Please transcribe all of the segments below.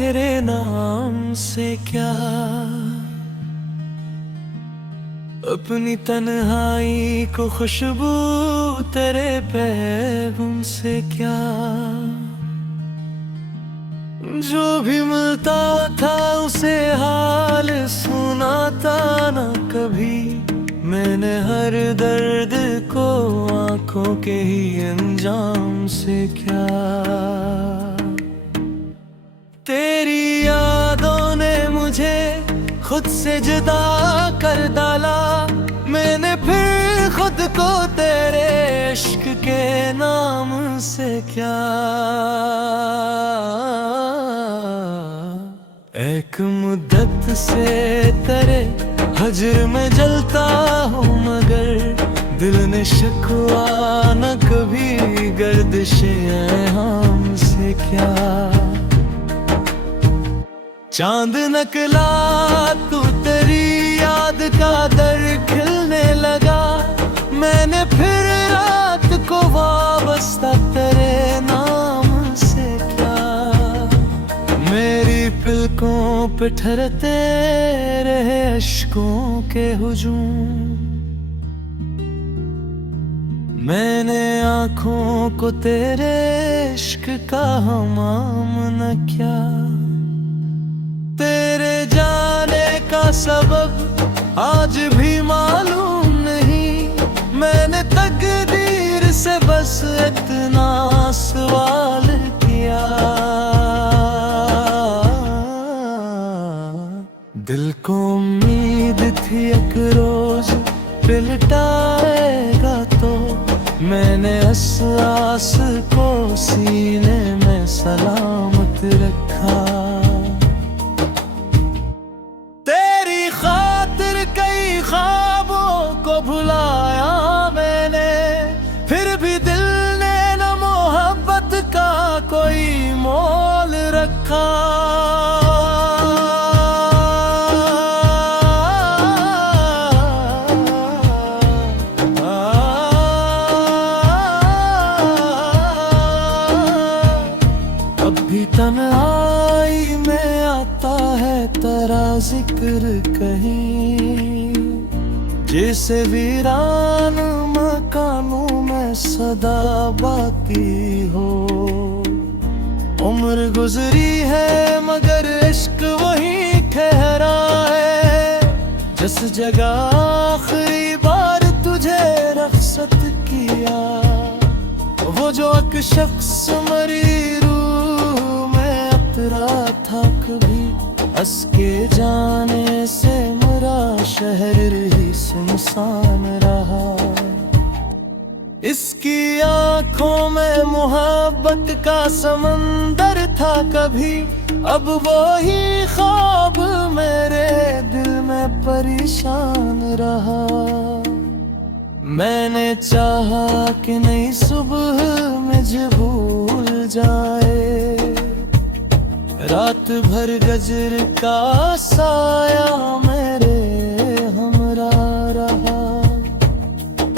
तेरे नाम से क्या, अपनी तन्हाई को खुशबू तेरे पैगुम से क्या। जो भी मिलता था उसे हाल सुनाता ना कभी, मैंने हर दर्द को आंखों के ही अंजाम से क्या। तेरी यादों ने मुझे खुद से जुदा कर डाला, मैंने फिर खुद को तेरे इश्क के नाम से क्या। एक मुद्दत से तेरे हजर में जलता हूँ, मगर दिल ने शिकवा न कभी, गर्दिशे हम से क्या। चांद नकला तू तेरी याद का दर खिलने लगा, मैंने फिर रात को वाबस्ता तेरे नाम से क्या। मेरी पलकों पे ठहरते रहे अश्कों के हुजूम, मैंने आँखों को तेरे इश्क का हमाम न क्या। तेरे जाने का सबब आज भी मालूम नहीं, मैंने तकदीर से बस इतना सवाल किया। दिल को उम्मीद थी एक रोज पिलटाएगा तो, मैंने आस को सीने में सलामत रखा। तेरी खातिर कई ख्वाबों को भुलाया मैंने, फिर भी दिल ने न मोहब्बत का कोई मोल रखा। तन्हाई में आता है तेरा जिक्र कहीं, जैसे वीरान मकानों में सदा बाकी हो। उम्र गुजरी है मगर इश्क वहीं ठहरा है, जिस जगह आखिरी बार तुझे रख्सत किया। वो जो एक शख्स मरी था कभी, हंस के जाने से मेरा शहर ही सुनसान रहा। इसकी आंखों में मोहब्बत का समंदर था कभी, अब वो ही ख्वाब मेरे दिल में परेशान रहा। मैंने चाहा कि नई सुबह मुझे भूल जाए, रात भर गजर का साया मेरे हमरा रहा।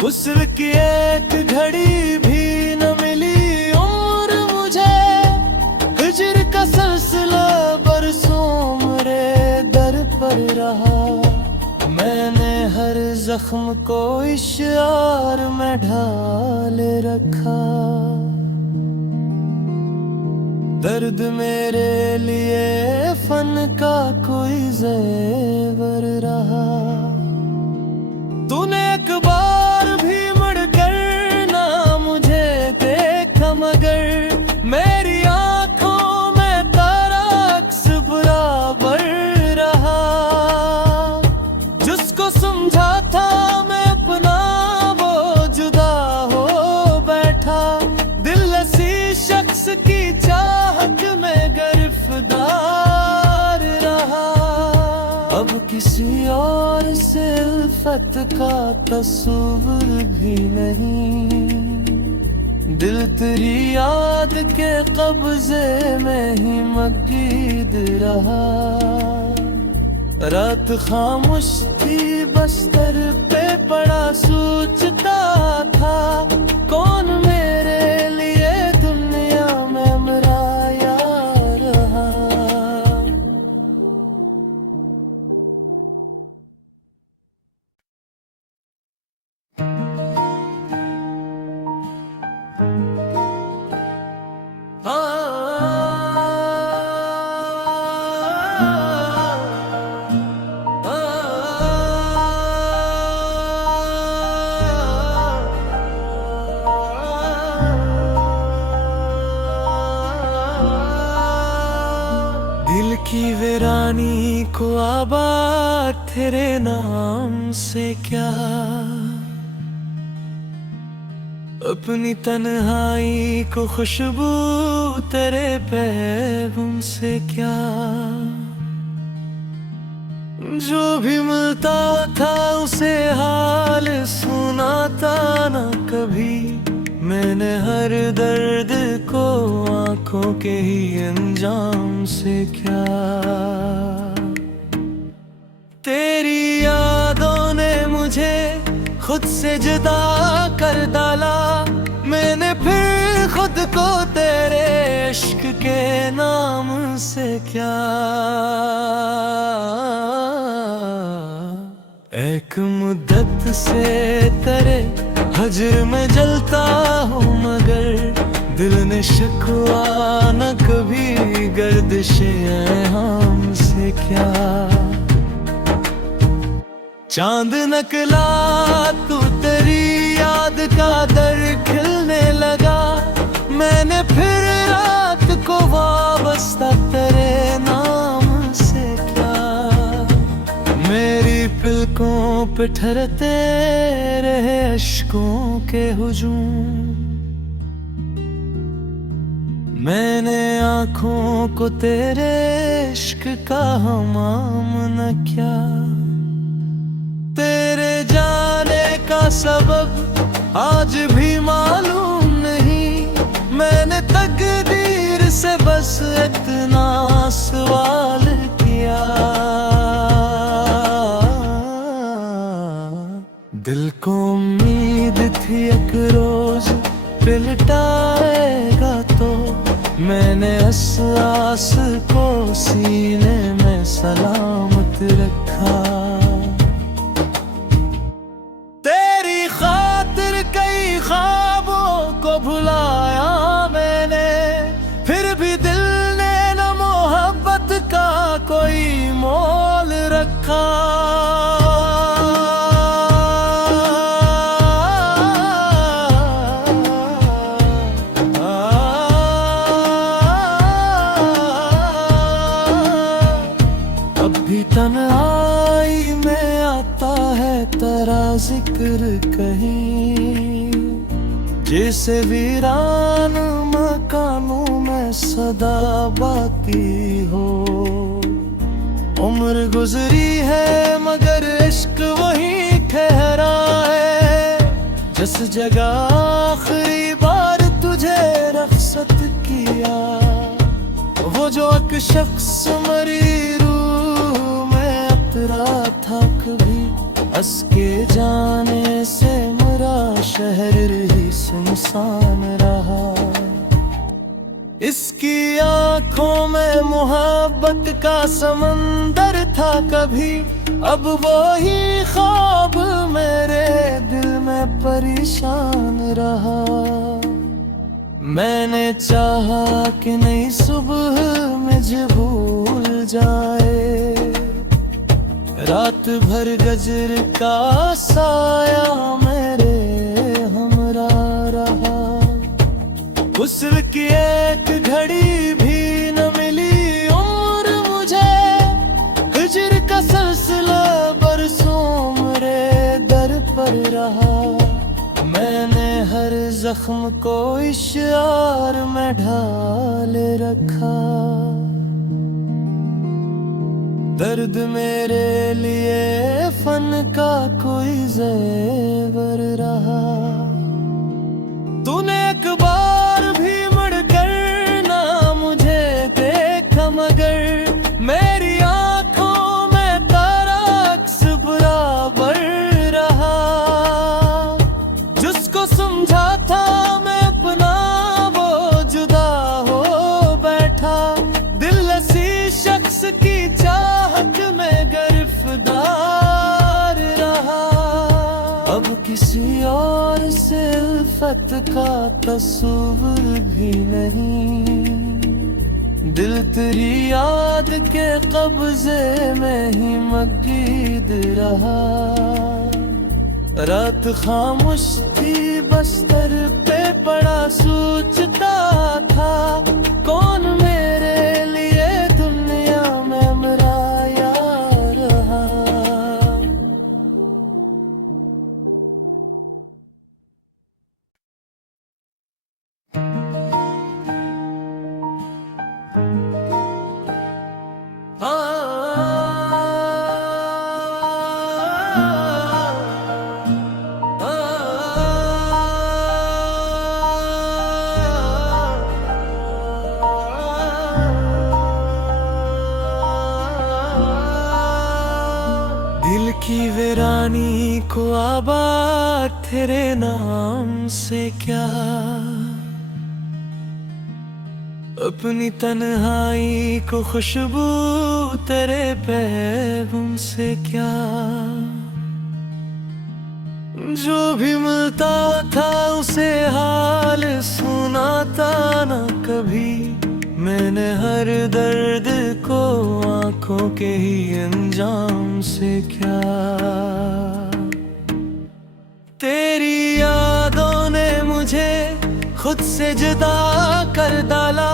गुस्ल की एक घड़ी भी न मिली उम्र मुझे, हिजर का सिलसिला बरसों मेरे दर पर रहा। मैंने हर जख्म को इशार में ढाल रखा, दर्द मेरे लिए फन का कोई ज़ेवर रहा। तूने एक बार भी मुड़कर ना मुझे देखा, मगर मेरी आंखों में तारा अक्स बराबर रहा। जिसको समझा था मैं अपना वो जुदा हो बैठा, दिल ऐसी शख्स की में गिरफ्तार रहा। अब किसी और से उल्फत का तस्वीर भी नहीं, दिल तेरी याद के कब्जे में ही मकीद रहा। रात खामोश थी बस्तर पे पड़ा सोचता था, कौन मेरे लिए दुनिया में मेरा यार रहा। को आबाद तेरे नाम से क्या, अपनी तन्हाई को खुशबू तेरे पैगुम से क्या। जो भी मिलता था उसे हाल सुनाता न कभी, मैंने हर दर्द को आंखों के ही अंजाम से क्या। तेरी यादों ने मुझे खुद से जुदा कर डाला, मैंने फिर खुद को तेरे इश्क के नाम से क्या। एक मुद्दत से तेरे हजर में जलता हूँ, मगर दिल ने शिकवा न कभी, गर्दिशे हम से क्या। चांद नकला तू तेरी याद का दर खिलने लगा, मैंने फिर रात को वाबस्ता तेरे नाम से क्या। मेरी पलकों पे ठहरते रहे अश्कों के हुजूम, मैंने आँखों को तेरे इश्क का हमाम न क्या। तेरे जाने का सबब आज भी मालूम नहीं, मैंने तकदीर से बस इतना सवाल किया। दिल को उम्मीद थी एक रोज पिलटाएगा, तो मैंने इस आस को सीने में सलामत रखा। तेरी खातिर कई ख्वाबों को भुलाया मैंने, फिर भी दिल ने न मोहब्बत का कोई मोल रखा। तन्हाई में आता है तेरा जिक्र कहीं, जैसे वीरान मकानों में सदा बाकी हो। उम्र गुजरी है मगर इश्क वहीं ठहरा है, जिस जगह आखिरी बार तुझे रख्सत किया। वो जो एक शख्स मरी था कभी, हंस के जाने से मेरा शहर ही सुनसान रहा। इसकी आंखों में मोहब्बत का समंदर था कभी, अब वो ही ख्वाब मेरे दिल में परेशान रहा। मैंने चाहा कि नई सुबह मुझे भूल जाए, रात भर गजर का साया मेरे हमरा रहा। गुस्ल की एक घड़ी भी न मिली उम्र मुझे, हिजर का सिलसिला बरसों मेरे दर पर रहा। मैंने हर जख्म को इशार में ढाल रखा, दर्द मेरे लिए फन का कोई ज़ेवर रहा। तूने एक बार भी मुड़कर ना मुझे देखा, मगर मेरी आंखों में तारा अक्स बराबर रहा। जिसको समझा था मैं अपना वो जुदा हो बैठा, दिल ऐसी शख्स की चाहत में गिरफ्तार रहा। अब किसी और से उल्फत का तस्वीर भी नहीं, दिल तेरी याद के कब्जे में ही मकीद रहा। रात खामोश थी बस्तर पे पड़ा सोचता था, कौन मेरे लिए दुनिया में मरा या दिल की वीरानी को आबाद तेरे नाम से क्या, अपनी तन्हाई को खुशबू तेरे पैगम से क्या। जो भी मिलता था उसे हाल सुनाता न कभी, मैंने हर दर्द को आंखों के ही अंजाम से क्या। तेरी यादों ने मुझे खुद से जुदा कर डाला,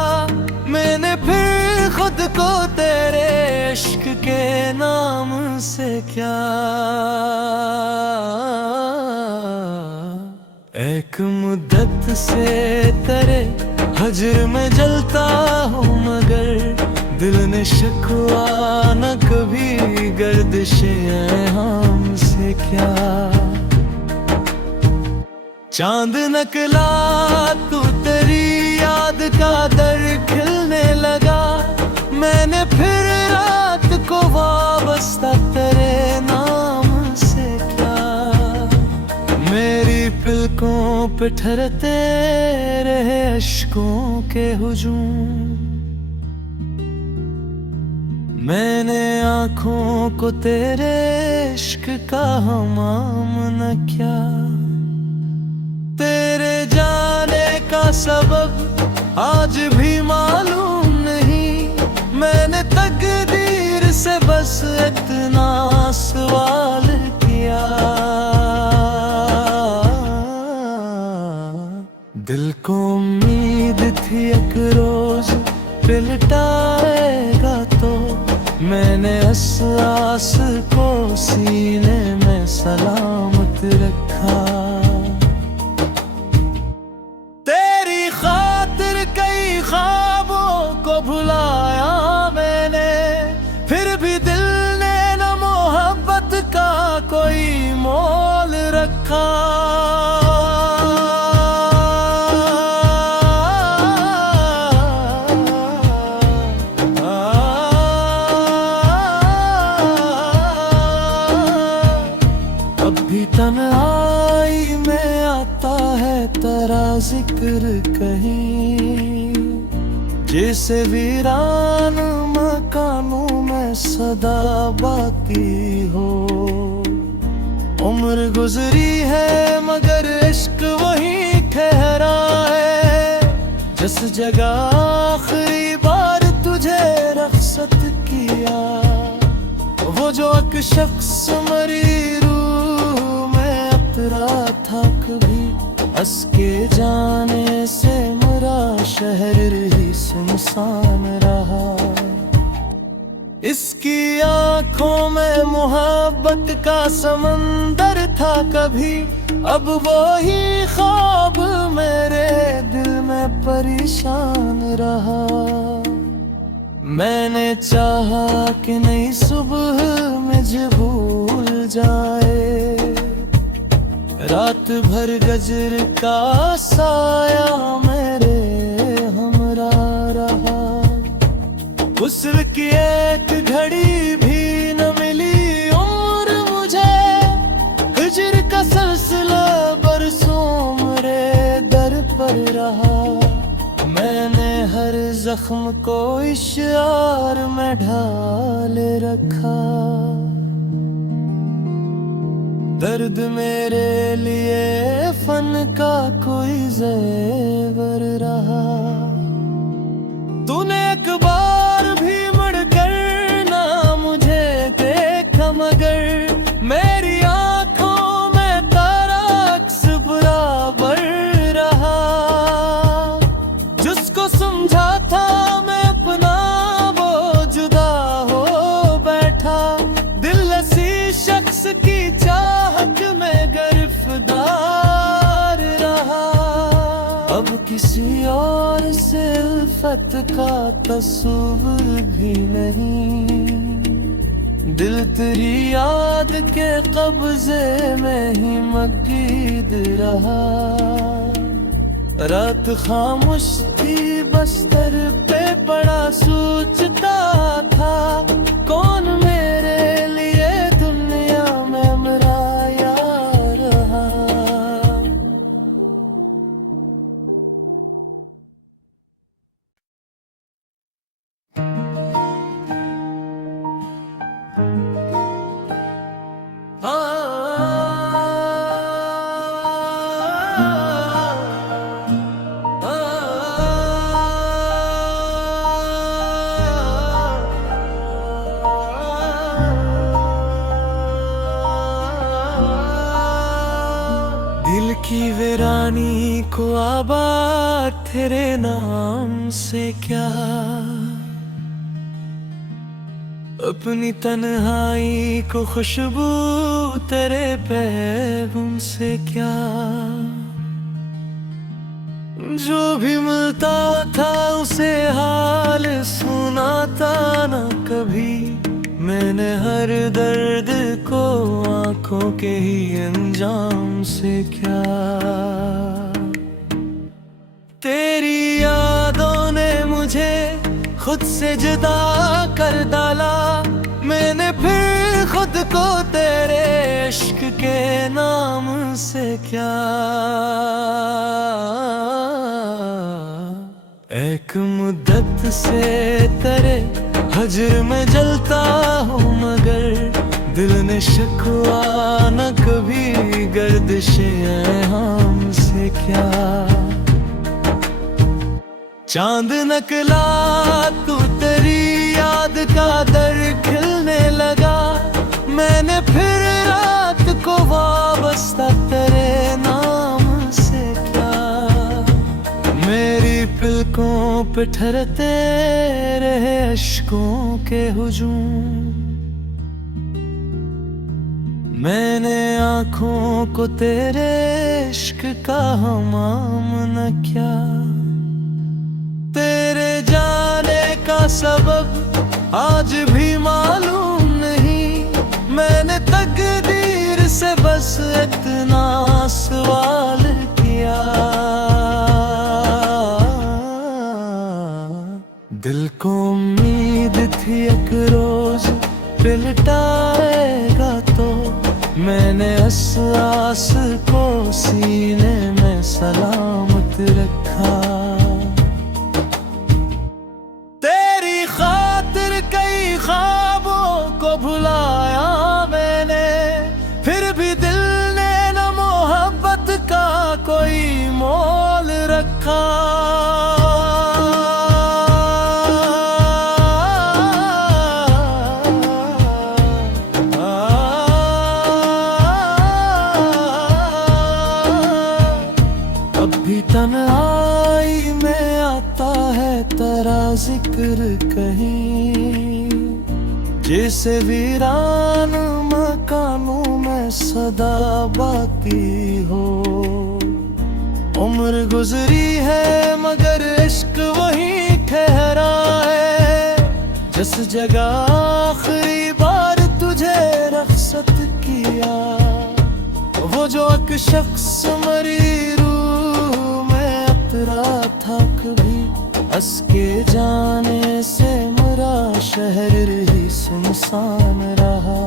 मैंने फिर खुद को तेरे इश्क के नाम से क्या। एक मुद्दत से तेरे हजर में जलता हूँ, मगर दिल ने शिकवा न कभी, गर्दिशे हमसे क्या। चांद नकला तू तेरी याद का दर खिलने लगा, मैंने फिर रात को वाबस्ता तेरे नाम से क्या। मेरी पलकों पे ठहरते रहे अश्कों के हुजूम, मैंने आँखों को तेरे इश्क का हमाम न क्या। तेरे जाने का सबब आज भी मालूम नहीं, मैंने तकदीर से बस इतना सवाल किया। दिल को उम्मीद थी एक रोज पिलटाएगा तो, मैंने इस आस को सीने में सलामत रखा। तेरी खातिर कई ख्वाबों को भुलाया मैंने, फिर भी दिल ने न मोहब्बत का कोई मोल रखा। तन्हाई में आता है तेरा जिक्र कहीं, जैसे वीरान मकानों में सदा बाकी हो। उम्र गुजरी है मगर इश्क वहीं ठहरा है, जिस जगह आखिरी बार तुझे रख्सत किया। वो जो एक शख्स मरी था कभी, हंस के जाने से मेरा शहर ही सुनसान रहा। इसकी आंखों में मोहब्बत का समंदर था कभी, अब वो ही ख्वाब मेरे दिल में परेशान रहा। मैंने चाहा कि नई सुबह मुझे भूल जाए, रात भर गजर का साया मेरे हमरा रहा। गुस्ल की एक घड़ी भी न मिली उम्र मुझे, हिजर का सिलसिला बरसों मेरे दर पर रहा। मैंने हर जख्म को इशार में ढाल रखा, दर्द मेरे लिए फन का कोई ज़ेवर रहा। तूने एक बार भी मुड़कर ना मुझे देखा, मगर मेरी आंखों में तारा अक्स बराबर रहा। जिसको समझा था मैं अपना वो जुदा हो बैठा, दिल ऐसी शख्स की चाहत में गिरफ्तार रहा। अब किसी और से उल्फत का तस्वीर भी नहीं, दिल तेरी याद के कब्जे में ही मकीद रहा। रात खामोश थी बस्तर पे पड़ा सोचता था, कौन मेरे लिए दुनिया दिल की वीरानी को आबाद तेरे नाम से क्या, अपनी तन्हाई को खुशबू तेरे पैगुम से क्या। जो भी मिलता था उसे हाल सुनाता ना कभी, मैंने हर दर्द को आंखों के ही अंजाम से क्या। तेरी यादों ने मुझे खुद से जुदा कर डाला, मैंने फिर खुद को तेरे इश्क के नाम से क्या। एक मुद्दत से तेरे हजर में जलता हूँ, मगर दिल ने शिकवा न कभी गर्दिशे हमसे क्या। चांद नकला तू तेरी याद का दर खिलने लगा, मैंने फिर रात को वाबस्ता तेरे नाम से क्या। मेरी पलकों पे ठहरते रहे अश्कों के हुजूम, मैंने आँखों को तेरे इश्क का हमाम न क्या। तेरे जाने का सबब आज भी मालूम नहीं, मैंने तकदीर से बस इतना सवाल किया। दिल को उम्मीद थी एक रोज पिलटाएगा, तो मैंने आस को सीने में सलामत रखा। तेरी खातिर कई ख्वाबों को भुलाया मैंने, फिर भी दिल ने न मोहब्बत का कोई मोल रखा। तन्हाई में आता है तेरा जिक्र कहीं, जैसे वीरान मकानों में सदा बाती हो। उम्र गुजरी है मगर इश्क वहीं ठहरा है, जिस जगह आखिरी बार तुझे रख्सत किया। वो जो एक शख्स मरी था कभी, हंस के जाने से मेरा शहर ही सुनसान रहा।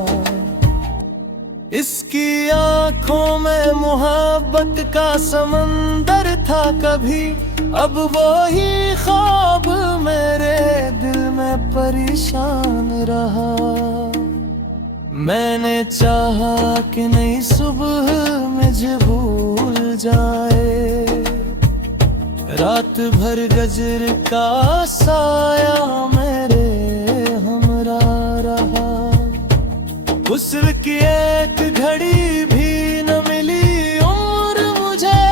इसकी आंखों में मोहब्बत का समंदर था कभी, अब वो ही ख्वाब मेरे दिल में परेशान रहा। मैंने चाहा कि नई सुबह मुझे भूल जाए, रात भर गजर का साया मेरे हमरा रहा। गुस्ल की एक घड़ी भी न मिली उम्र मुझे,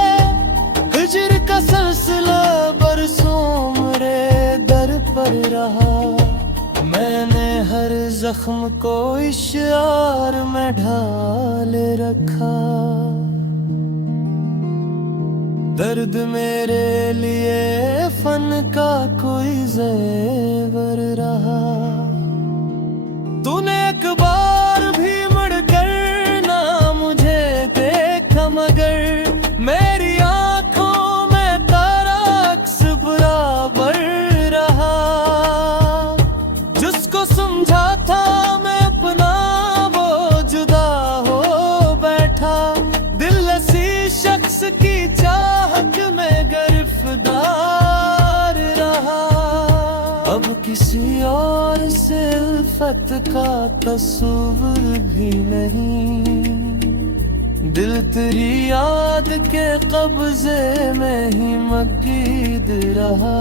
हिजर का सिलसिला बरसों मेरे दर पर रहा। मैंने हर जख्म को इशार में ढाल रखा, दर्द मेरे लिए फन का कोई ज़ेवर रहा। तूने एक बार भी मुड़कर ना मुझे देखा, मगर मेरी आंखों में तारा अक्स बराबर रहा। जिसको समझा था मैं अपना वो जुदा हो बैठा, दिल ऐसी शख्स की चाहत में गिरफ्तार रहा। अब किसी और फितरत का तस्वीर भी नहीं। दिल तेरी याद के कब्जे में ही मकीद रहा।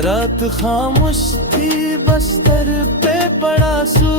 रात खामोश थी, बस्तर पे पड़ा सूरज